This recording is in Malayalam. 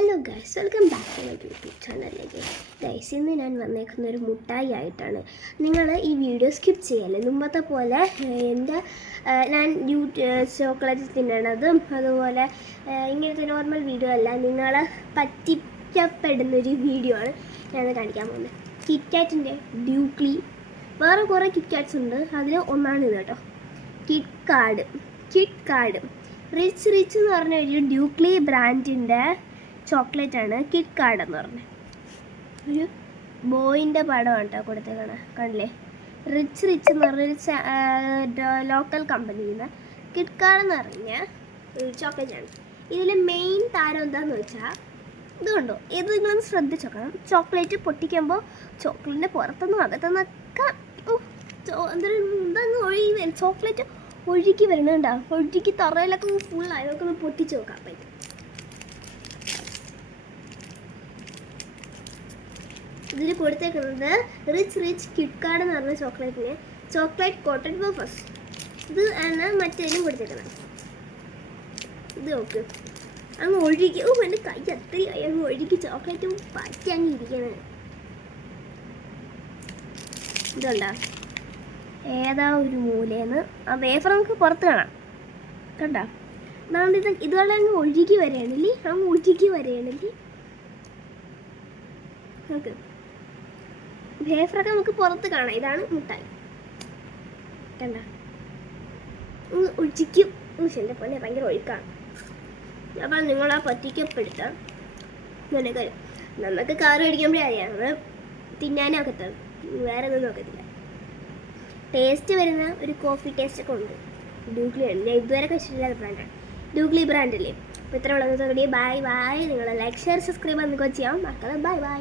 Hello guys, welcome back to my YouTube ചാനലിലേക്ക്. ഗൈസ്, ഇന്ന് ഞാൻ വന്നേക്കുന്ന ഒരു മുട്ടായി ആയിട്ടാണ്. നിങ്ങൾ ഈ വീഡിയോ സ്കിപ്പ് ചെയ്യല്ലേ. മുമ്പത്തെ പോലെ ഞാൻ ചോക്ലേറ്റ് തിന്നണതും അതുപോലെ ഇങ്ങനത്തെ നോർമൽ വീഡിയോ അല്ല, നിങ്ങളെ പറ്റിക്കപ്പെടുന്നൊരു വീഡിയോ ആണ് ഞാൻ കാണിക്കാൻ പോകുന്നത്. കിറ്റ്കാറ്റിൻ്റെ ഡ്യൂക്ലി, വേറെ കുറേ കിറ്റ്കാറ്റ്സ് ഉണ്ട്, അതിൽ ഒന്നാണിത് കേട്ടോ. കിറ്റ് കാർഡ് റിച്ച് എന്ന് പറഞ്ഞ ഒരു ഡ്യൂക്ലി ബ്രാൻഡിൻ്റെ ചോക്ലേറ്റാണ് കിറ്റ് കാർഡ് എന്ന് പറഞ്ഞത്. ഒരു ബോയിൻ്റെ പടമാണ് കേട്ടോ കൊടുത്തേക്കണ, കണ്ടില്ലേ? റിച്ച് എന്ന് പറഞ്ഞൊരു ലോക്കൽ കമ്പനിയിൽ നിന്ന് കിറ്റ് കാർഡ് എന്ന് പറഞ്ഞ ഒരു ചോക്ലേറ്റാണ്. ഇതിൽ മെയിൻ താരം എന്താണെന്ന് വെച്ചാൽ ഇത് കണ്ടോ, ഇത് നിങ്ങളൊന്ന് ശ്രദ്ധിച്ച് നോക്കണം. ചോക്ലേറ്റ് പൊട്ടിക്കുമ്പോൾ ചോക്ലേറ്റിൻ്റെ പുറത്തുനിന്നും അകത്തുനിന്നൊക്കെ എന്താ ഒഴുകി വരും, ചോക്ലേറ്റ് ഒഴുകി വരുന്നുണ്ടാവും. ഒഴുകി തറയിലൊക്കെ ഫുള്ളായി, അതൊക്കെ ഒന്ന് പൊട്ടിച്ച് നോക്കാൻ പറ്റും. ഇതിൽ കൊടുത്തേക്കുന്നത് റിച്ച് കിറ്റ് കാർഡ് എന്ന് പറഞ്ഞ ചോക്ലേറ്റിന് ചോക്ലേറ്റ് കോട്ടഡ് വേഫേഴ്സ്. ഇത് ആണ് മറ്റേതിലും കൊടുത്തേക്കുന്നത്. ഇത് നോക്ക്, അങ്ങ് ഒഴുകി, എൻ്റെ കൈ അത്രയായി അങ്ങ് ഒഴുകി ചോക്ലേറ്റ് പറ്റി അങ്ങ് ഇരിക്കുന്നത്. ഇതുണ്ടാ ഏതാ ഒരു മൂലയെന്ന് ആ വേഫർ നമുക്ക് പുറത്ത് കാണാം, കണ്ടോ? അതുകൊണ്ട് ഇതുപോലെ അങ്ങ് ഒഴുകി വരികയാണല്ലേ, നമുക്ക് വേഫറൊക്കെ നമുക്ക് പുറത്ത് കാണാം. ഇതാണ് മുട്ടായി, കണ്ട ഒഴുകിക്കും. എൻ്റെ പോലെ ഭയങ്കര ഒഴുക്കാണ്. അപ്പം നിങ്ങളാ പറ്റിക്കപ്പെടുത്താം. നല്ല കാര്യം, നമുക്ക് കാറ് മേടിക്കുമ്പോഴേ അറിയാം, നമ്മൾ തിന്നാനൊക്കത്തുള്ളൂ, വേറെ ഒന്നും നോക്കത്തില്ല. ടേസ്റ്റ് വരുന്ന ഒരു കോഫി ടേസ്റ്റ് ഒക്കെ ഉണ്ട്. ഡ്യൂക്ലിയാണ്, ഞാൻ ഇതുവരെ കഴിച്ചിട്ടില്ലാത്ത ബ്രാൻഡാണ്, ഡ്യൂക്ലി ബ്രാൻഡല്ലേ. അപ്പോൾ ഇത്ര ഉള്ളത്. ബൈ. നിങ്ങൾ ലൈക്ക് ഷെയർ സബ്സ്ക്രൈബ് എന്നൊക്കെ ചെയ്യാം. മക്കളെ ബൈ.